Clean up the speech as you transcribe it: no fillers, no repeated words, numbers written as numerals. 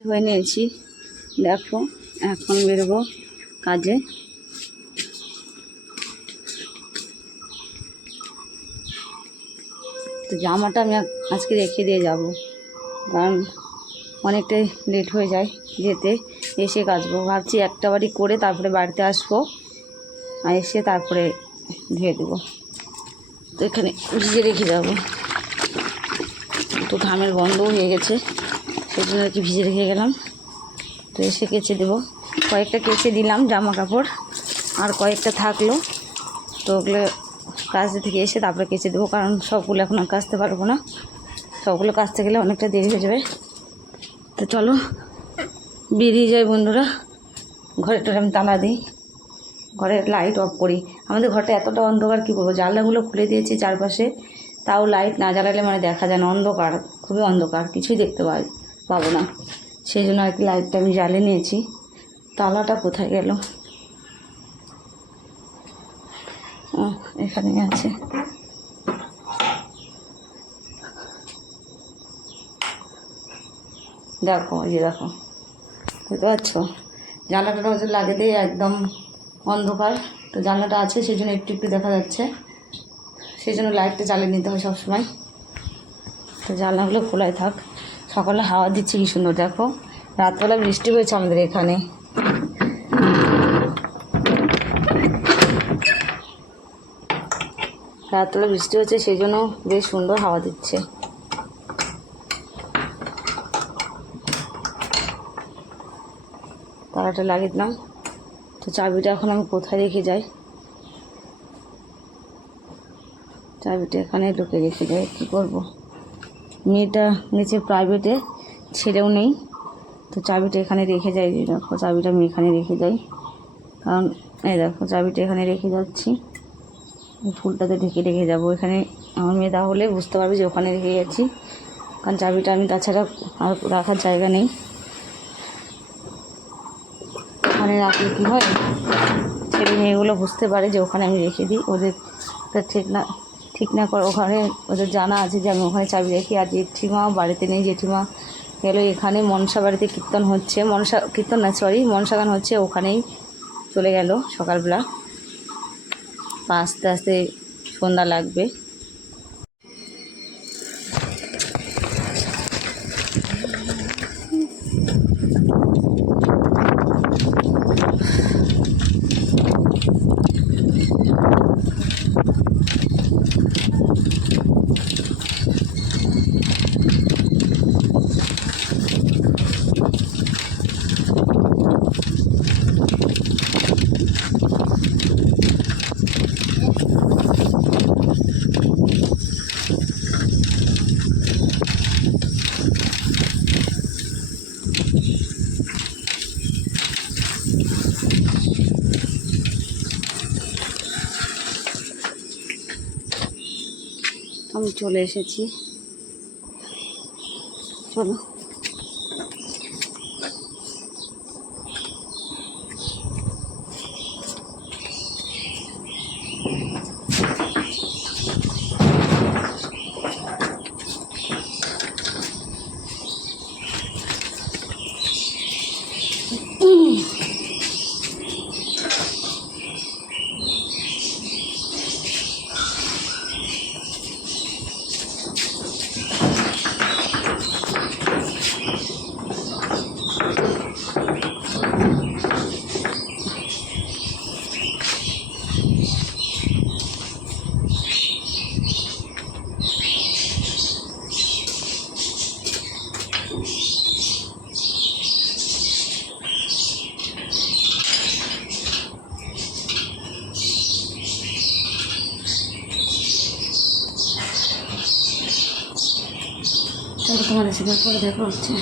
হয়ে নিয়েছি, দেখো এখন বেরোবো কাজে। তো জামাটা আমি আজকে রেখে দিয়ে যাব, কারণ অনেকটাই লেট হয়ে যায় যেতে, এসে কাচবো। ভাবছি একটা বাড়ি করে তারপরে বাড়িতে আসবো, আর এসে তারপরে ধুয়ে দেবো। তো এখানে ভিজে রেখে যাবো, তো ঘামের গন্ধও হয়ে গেছে, সেই জন্য আর কি ভিজে রেখে গেলাম। তো এসে কেচে দেবো, কয়েকটা কেচে দিলাম জামা কাপড়, আর কয়েকটা থাকলো, তো ওগুলো কাচতে থেকে এসে তারপরে কেচে দেবো, কারণ সবগুলো এখন আর কাচতে পারবো না, সবগুলো কাচতে গেলে অনেকটা দেরি হয়ে যাবে। তো চলো বেরিয়ে যাই বন্ধুরা। ঘরেটা আমি তালা দিই, ঘরের লাইট অফ করি। আমাদের ঘরটা এতটা অন্ধকার, কী বলবো, জানলাগুলো খুলে দিয়েছি চারপাশে, তাও লাইট না জ্বালালে মানে দেখা যায় না, অন্ধকার, খুবই অন্ধকার, কিছুই দেখতে পাবো না। সেই জন্য আর কি লাইটটা আমি জ্বালিয়ে নিয়েছি। তালাটা কোথায় গেল? ও এখানে আছে। দেখো এই যে দেখো, বুঝতে পারছো, জানলাটা রোজে লাগিয়ে দিয়ে একদম অন্ধকার, তো জানলাটা আছে সেই জন্য একটু একটু দেখা যাচ্ছে, সেই জন্য লাইটটা জ্বালিয়ে নিতে হয় সবসময়। তো জানলাগুলো খোলাই থাক। সকালে হাওয়া দিচ্ছে কি সুন্দর, দেখো রাতবেলা বৃষ্টি হয়েছে আমাদের এখানে। রাতবেলা বৃষ্টি হচ্ছে, সেই জন্য বেশ সুন্দর হাওয়া দিচ্ছে। তালাটা লাগিয়ে দিলাম। তো চাবিটা এখন আমি কোথায় রেখে যাই? চাবিটা এখানে ঢুকে রেখে যাই, কী করবো, মেয়েটা নিচে প্রাইভেটে, ছেলেও নেই, তো চাবিটা এখানে রেখে যাই। দেখো চাবিটা আমি এখানে রেখে যাই, কারণ এই দেখো চাবিটা এখানে রেখে যাচ্ছি, ফুলটাতে ঢেকে রেখে যাবো। এখানে আমার মেয়ে তাহলে বুঝতে পারবে যে ওখানে রেখে গেছি, কারণ চাবিটা আমি তাছাড়া আর রাখার জায়গা নেই। ওখানে রাখলে কী হয়, ছেলে মেয়েগুলো বুঝতে পারে যে ওখানে আমি রেখে দিই, ওদের ঠিক না করে ওখানে ওদের জানা আছে যে আমি ওখানে চাবি রেখি। আর জেঠিমাও বাড়িতে নেই, জেঠিমা গেল এখানে মনসা বাড়িতে কীর্তন হচ্ছে, মনসা গান হচ্ছে, ওখানেই চলে গেল সকালবেলা। আস্তে আস্তে সন্ধ্যা লাগবে। আমি চলে এসেছি, চলো। তোমাদের সাথে পরে দেখা হচ্ছে।